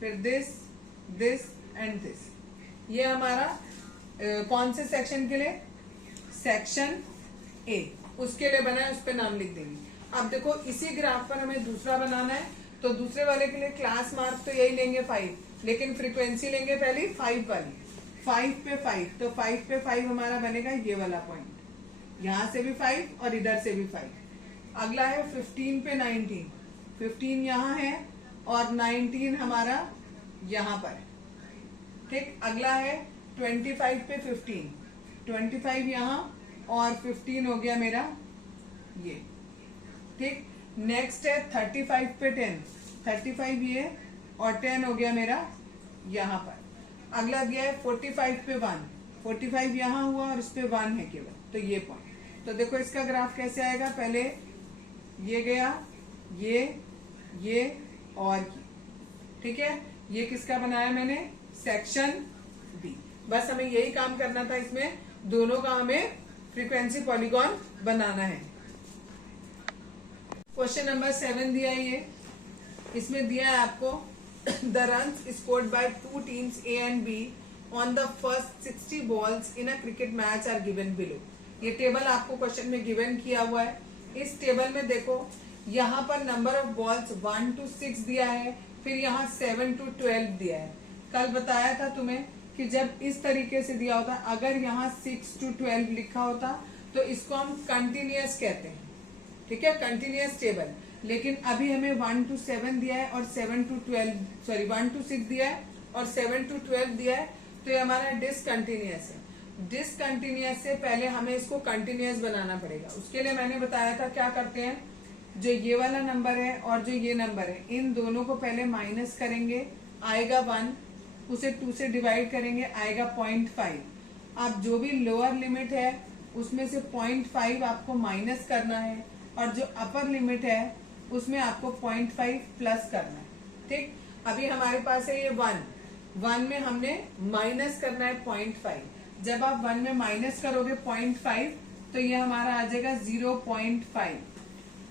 फिर दिस, दिस एंड दिस। ये हमारा कौन से सेक्शन के लिए? सेक्शन ए, उसके लिए बना है, उस पर नाम लिख देंगे। अब देखो इसी ग्राफ पर हमें दूसरा बनाना है, तो दूसरे वाले के लिए क्लास मार्क तो यही लेंगे 5, लेकिन फ्रीक्वेंसी लेंगे पहले 5 वाली। 5 पे 5, तो 5 पे 5 हमारा बनेगा ये वाला पॉइंट, यहाँ से भी 5 और इधर से भी 5। अगला है 15 पे 19, 15 यहाँ है और 19 हमारा यहाँ पर। ठीक, अगला है 25 पे 15, 25 यहाँ और 15 हो गया मेरा ये। ठीक, नेक्स्ट है 35 पे 10, 35 ये और 10 हो गया मेरा यहाँ पर। अगला दिया है 45 पे 1, 45 यहाँ हुआ और इस पे 1 है केवल, तो ये पॉइंट। तो देखो इसका ग्राफ कैसे आएगा, पहले ये गया, ये और ये। ठीक है, ये किसका बनाया मैंने, सेक्शन बी। बस हमें यही काम करना था, इसमें दोनों का हमें फ्रीक्वेंसी पॉलीगॉन बनाना है। क्वेश्चन नंबर 7 दिया है ये, इसमें दिया है आपको the runs scored by 2 teams A and B on the first 60 balls in a cricket match are given below. ये टेबल आपको क्वेश्चन में गिवन किया हुआ है। इस टेबल में देखो यहाँ पर नंबर ऑफ बॉल्स 1 to 6 दिया है, फिर यहाँ 7 to 12 दिया है। कल बताया था तुम्हें कि जब इस तरीके से दिया होता, अगर यहाँ 6 to 12 लिखा होता तो इसको हम कंटिन्यूअस कहते हैं। ठीक है, कंटिन्यूअस टेबल। लेकिन अभी हमें 1 to 7 दिया है और 7 to 12 सॉरी 1 to 6 दिया है और 7 to 12 दिया है, तो ये हमारा डिसकंटिन्यूअस है। डिसकंटिन्यूअस से पहले हमें इसको कंटिन्यूअस बनाना पड़ेगा। उसके लिए मैंने बताया था क्या करते हैं, जो ये वाला नंबर है और जो ये नंबर है, इन दोनों को पहले माइनस करेंगे, आएगा 1, उसे 2 से डिवाइड करेंगे, आएगा 0.5। अब जो भी लोअर लिमिट है उसमें से 0.5 आपको माइनस करना है और जो अपर लिमिट है उसमें आपको 0.5 प्लस करना है। ठीक, अभी हमारे पास है ये 1 में हमने माइनस करना है 0.5। जब आप 1 में माइनस करोगे 0.5 तो ये हमारा आ जाएगा 0.5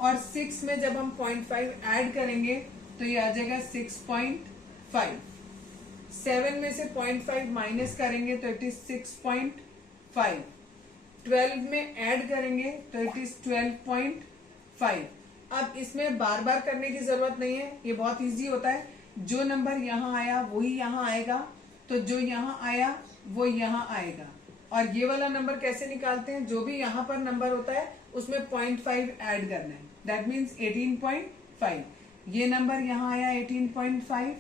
और 6 में जब हम 0.5 ऐड करेंगे तो ये आ जाएगा 6.5। 7 में से 0.5 माइनस करेंगे तो इट इज 6.5। 12 में ऐड करेंगे तो इट इज 12.5। अब इसमें बार बार करने की जरूरत नहीं है, ये बहुत इजी होता है। जो नंबर यहाँ आया वही यहाँ आएगा, तो जो यहाँ आया वो यहाँ आएगा। और ये वाला नंबर कैसे निकालते हैं, जो भी यहाँ पर नंबर होता है उसमें 0.5 ऐड करना है, दैट मीन्स 18.5। ये नंबर यहाँ आया 18.5,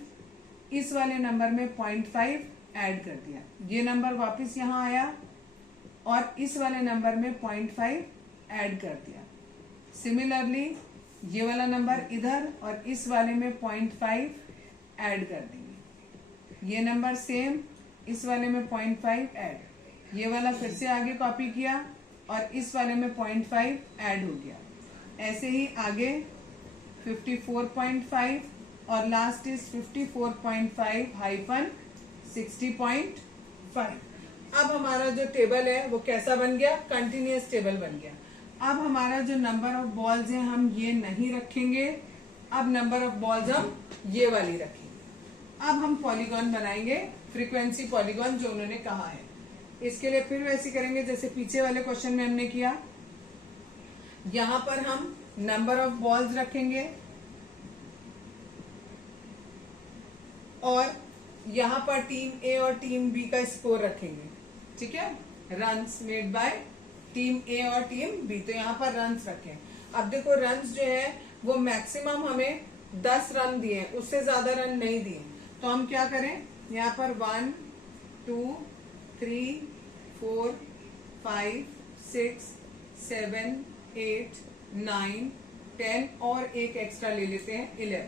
इस वाले नंबर में 0.5 ऐड कर दिया, ये नंबर वापस यहाँ आया और इस वाले नंबर में 0.5 ऐड कर दिया। सिमिलरली ये वाला नंबर इधर और इस वाले में 0.5 ऐड कर देंगे, ये नंबर सेम, इस वाले में 0.5 ऐड, ये वाला फिर से आगे कॉपी किया और इस वाले में 0.5 ऐड हो गया। ऐसे ही आगे 54.5 और लास्ट इज 54.5 हाइफन 60.5। अब हमारा जो टेबल है वो कैसा बन गया, कंटिन्यूअस टेबल बन गया। अब हमारा जो नंबर ऑफ बॉल्स है हम ये नहीं रखेंगे, अब नंबर ऑफ बॉल्स हम ये वाली रखेंगे। अब हम पॉलीगॉन बनाएंगे, फ्रीक्वेंसी पॉलीगॉन जो उन्होंने कहा है। इसके लिए फिर वैसे करेंगे जैसे पीछे वाले क्वेश्चन में हमने किया। यहां पर हम नंबर ऑफ बॉल्स रखेंगे और यहां पर टीम ए और टीम बी का स्कोर रखेंगे। ठीक है, रन्स मेड बाय टीम ए और टीम बी, तो यहाँ पर रन्स रखें। अब देखो रन्स जो है वो मैक्सिमम हमें 10 रन दिए हैं, उससे ज्यादा रन नहीं दिए, तो हम क्या करें, यहाँ पर 1 2 3 4 5 6 7 8 9 10 और एक एक्स्ट्रा ले लेते हैं 11।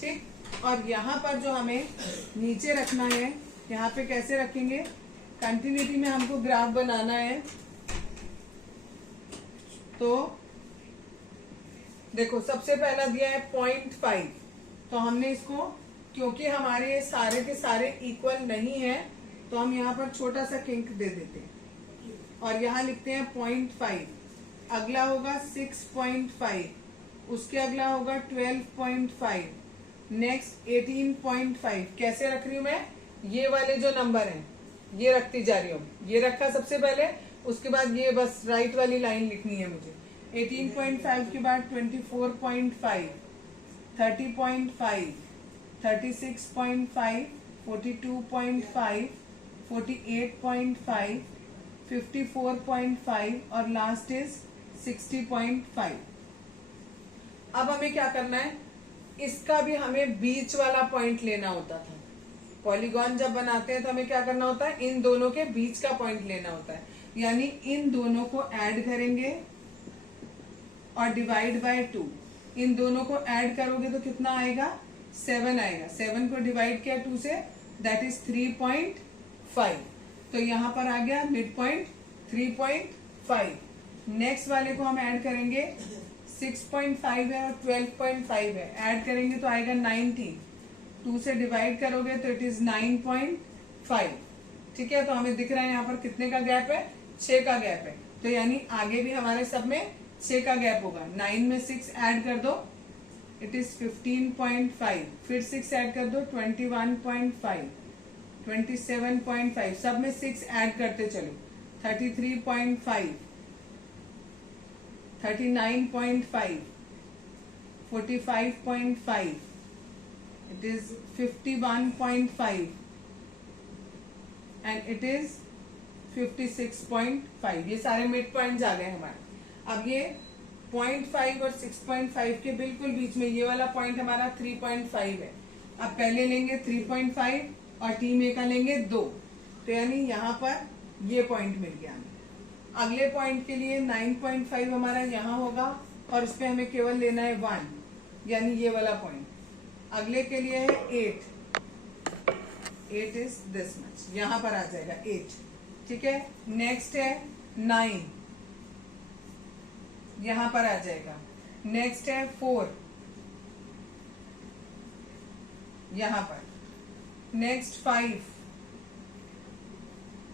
ठीक, और यहाँ पर जो हमें नीचे रखना है, यहाँ पे कैसे रखेंगे, कंटिन्यूटी में हमको ग्राफ बनाना है। तो देखो सबसे पहला दिया है 0.5, तो हमने इसको, क्योंकि हमारे सारे के सारे इक्वल नहीं है तो हम यहाँ पर छोटा सा किंक दे देते हैं और यहाँ लिखते हैं 0.5। अगला होगा 6.5, उसके अगला होगा 12.5, नेक्स्ट 18.5। कैसे रख रही हूं मैं, ये वाले जो नंबर हैं ये रखती जा रही हूँ, ये रखा सबसे पहले, उसके बाद ये बस राइट वाली लाइन लिखनी है मुझे। 18.5 के बाद 24.5, 30.5, 36.5, 42.5, 48.5, 54.5 और लास्ट इज 60.5। अब हमें क्या करना है, इसका भी हमें बीच वाला पॉइंट लेना होता था। पॉलीगॉन जब बनाते हैं तो हमें क्या करना होता है, इन दोनों के बीच का पॉइंट लेना होता है, यानी इन दोनों को ऐड करेंगे और डिवाइड बाय 2। इन दोनों को ऐड करोगे तो कितना आएगा, 7 आएगा। 7 को डिवाइड किया 2 से, दैट इज 3.5। तो यहाँ पर आ गया मिड पॉइंट 3.5। नेक्स्ट वाले को हम ऐड करेंगे, 6.5 है और 12.5 है, ऐड करेंगे तो आएगा 19। 2 से डिवाइड करोगे तो इट इज 9.5। ठीक है, तो हमें दिख रहा है यहाँ पर कितने का गैप है, 6 का गैप है। तो यानी आगे भी हमारे सब में 6 का गैप होगा। 9 में 6 ऐड कर दो, इट इज 15.5, फिर 6 ऐड कर दो 21.5, 27.5, सब में 6 ऐड करते चलो, 33.5, 39.5, 45.5, it is 51.5 and it is 56.5। ये सारे मिड पॉइंट्स आ गए हमारे। अब ये 0.5 और 6.5 के बिल्कुल बीच में ये वाला पॉइंट हमारा 3.5 है। अब पहले लेंगे 3.5 और टीम ए का लेंगे 2, तो यानी यहाँ पर ये पॉइंट मिल गया हमें। अगले पॉइंट के लिए 9.5 हमारा यहाँ होगा और इसमें हमें केवल लेना है 1, यानी ये वाला पॉइंट। अगले के लिए है 8 इज दिस मच, यहाँ पर आ जाएगा 8, ठीक है। नेक्स्ट है 9, यहाँ पर आ जाएगा। नेक्स्ट है 4, यहाँ पर। नेक्स्ट 5,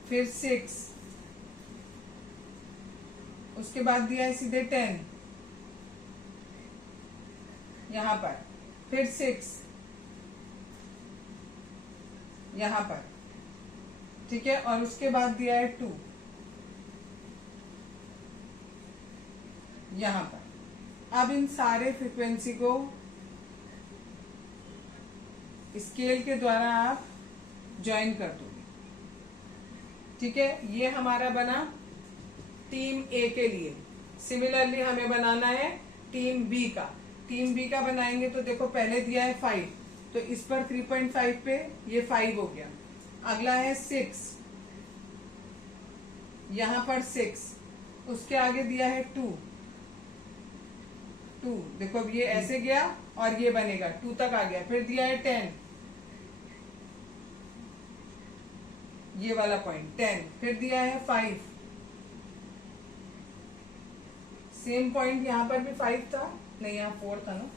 फिर 6, उसके बाद दिया है सीधे 10, यहाँ पर, फिर 6 यहाँ पर, ठीक है। और उसके बाद दिया है 2 यहाँ पर। अब इन सारे फ्रीक्वेंसी को स्केल के द्वारा आप ज्वाइन कर दोगे, ठीक है। ये हमारा बना टीम ए के लिए। सिमिलरली हमें बनाना है टीम बी का। टीम बी का बनाएंगे तो देखो पहले दिया है 5, तो इस पर 3.5 पे ये 5 हो गया। अगला है 6, यहाँ पर 6, उसके आगे दिया है 2, देखो अब ये ऐसे गया और ये बनेगा 2 तक आ गया। फिर दिया है 10, ये वाला पॉइंट 10, फिर दिया है 5, सेम पॉइंट यहाँ पर भी 5 था, नहीं यहाँ 4 था ना,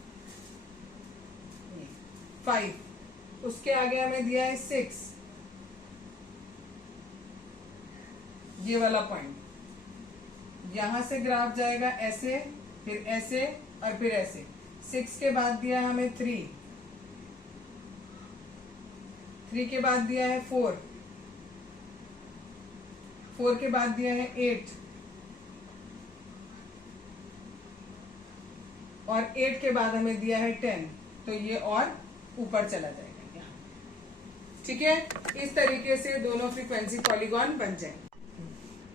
5, उसके आगे हमें दिया है 6, ये वाला पॉइंट। यहां से ग्राफ जाएगा ऐसे, फिर ऐसे और फिर ऐसे। 6 के बाद दिया है हमें 3 के बाद दिया है 4 के बाद दिया है 8 और 8 के बाद हमें दिया है 10, तो ये और ऊपर चला जाएगा यहाँ, ठीक है। इस तरीके से दोनों फ्रीक्वेंसी पॉलीगॉन बन जाए।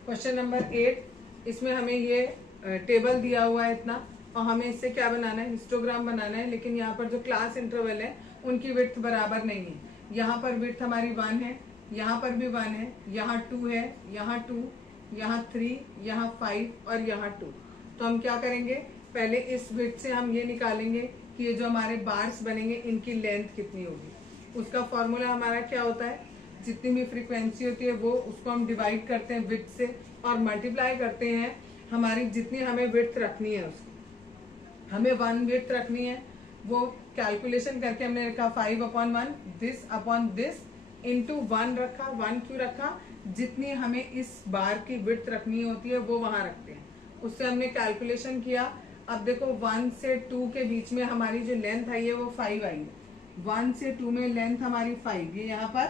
क्वेश्चन नंबर 8, इसमें हमें ये टेबल दिया हुआ है इतना, और हमें इससे क्या बनाना है, हिस्टोग्राम बनाना है। लेकिन यहाँ पर जो क्लास इंटरवल है उनकी विड्थ बराबर नहीं है। यहाँ पर विड्थ हमारी 1 है, यहाँ पर भी 1 है, यहाँ 2 है, यहाँ 2, यहाँ 3, यहाँ 5 और यहाँ 2। तो हम क्या करेंगे, पहले इस विड्थ से हम ये निकालेंगे कि ये जो हमारे बार्स बनेंगे इनकी लेंथ कितनी होगी। उसका फॉर्मूला हमारा क्या होता है, जितनी भी फ्रीक्वेंसी होती है वो उसको हम डिवाइड करते हैं विड्थ से और मल्टीप्लाई करते हैं हमारी जितनी हमें विड्थ रखनी है उसकी। हमें 1 विड्थ रखनी है, वो कैलकुलेशन करके हमने रखा 5/1 दिस अपॉन दिस इंटू 1 रखा। 1 क्यों रखा, जितनी हमें इस बार की विड्थ रखनी होती है वो वहां रखते हैं, उससे हमने कैलकुलेशन किया। अब देखो 1 से 2 के बीच में हमारी जो लेंथ आई है वो 5 आई है। 1 से 2 में लेंथ हमारी 5, ये यहाँ पर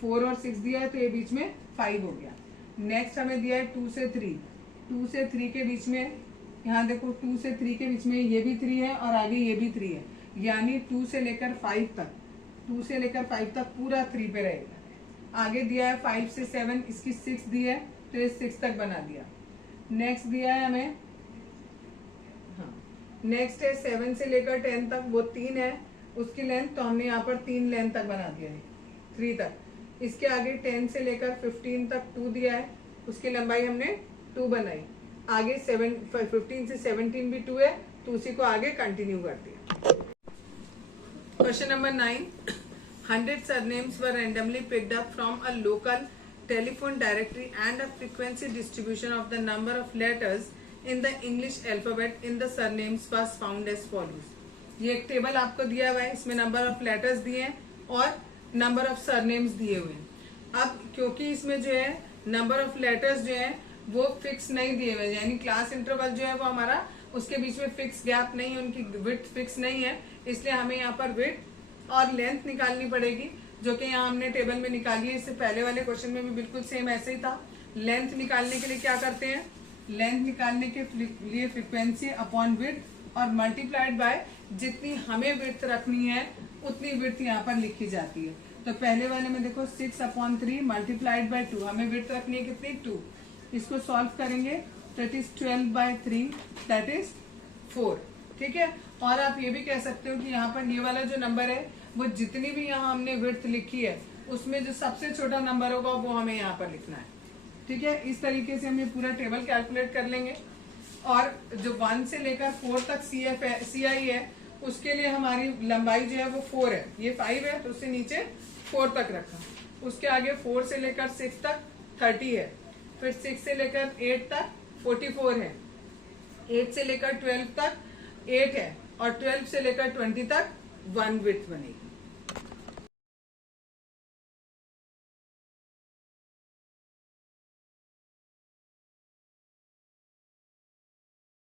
4 और 6 दिया है तो ये बीच में 5 हो गया। नेक्स्ट हमें दिया है 2 से 3, 2 से 3 के बीच में, यहाँ देखो 2 से 3 के बीच में ये भी 3 है और आगे ये भी 3 है, यानी 2 से लेकर 5 तक, 2 से लेकर 5 तक पूरा 3 पे रहेगा। आगे दिया है 5 से 7, इसकी 6 दी है तो ये 6 तक बना दिया। नेक्स्ट दिया है हमें, हाँ नेक्स्ट है 7 से लेकर 10 तक, वो 3 है उसकी लेंथ, तो हमने यहाँ पर 3 लेंथ तक बना दिया है, 3 तक। इसके आगे 10 से लेकर 15 तक 2 दिया है, उसकी लंबाई हमने 2 बनाई। आगे 15 से 17 भी 2 है तो उसी को आगे कंटिन्यू कर दिया। Question number 9, 100 surnames were randomly picked up from a local telephone directory and a frequency distribution of the number of letters in the English alphabet in the surnames was found as follows। ये एक table आपको दिया हुआ है, इसमें number of letters दिए हैं और नंबर ऑफ सरनेम्स दिए हुए हैं। अब क्योंकि इसमें जो है नंबर ऑफ लेटर्स जो है वो फिक्स नहीं दिए हुए, यानी क्लास इंटरवल जो है वो हमारा उसके बीच में फिक्स गैप नहीं है, उनकी विड्थ फिक्स नहीं है, इसलिए हमें यहाँ पर विड्थ और लेंथ निकालनी पड़ेगी, जो कि यहाँ हमने टेबल में निकाली है। इससे पहले वाले क्वेश्चन में भी बिल्कुल सेम ऐसे ही था। लेंथ निकालने के लिए क्या करते हैं, लेंथ निकालने के लिए फ्रीक्वेंसी अपॉन विड्थ और मल्टीप्लाइड बाय जितनी हमें विड्थ रखनी है उतनी विड्थ यहाँ पर लिखी जाती है। तो पहले वाले में देखो 6/3 मल्टीप्लाइड बाय 2, हमें विड्थ रखनी है कितनी, 2। इसको सॉल्व करेंगे दैट इज 12/3 दैट इज 4। ठीक है, और आप ये भी कह सकते हो कि यहाँ पर ये वाला जो नंबर है वो जितनी भी यहाँ हमने विड्थ लिखी है उसमें जो सबसे छोटा नंबर होगा वो हमें यहाँ पर लिखना है। ठीक है, इस तरीके से हम ये पूरा टेबल कैलकुलेट कर लेंगे। और जो 1 से लेकर 4 तक CI है उसके लिए हमारी लंबाई जो है वो 4 है, ये 5 है तो उससे नीचे 4 तक रखा। उसके आगे 4 से लेकर 6 तक 30 है, फिर 6 से लेकर 8 तक 44 है, 8 से लेकर 12 तक 8 है, और 12 से लेकर 20 तक 1 विड्थ बनेगी।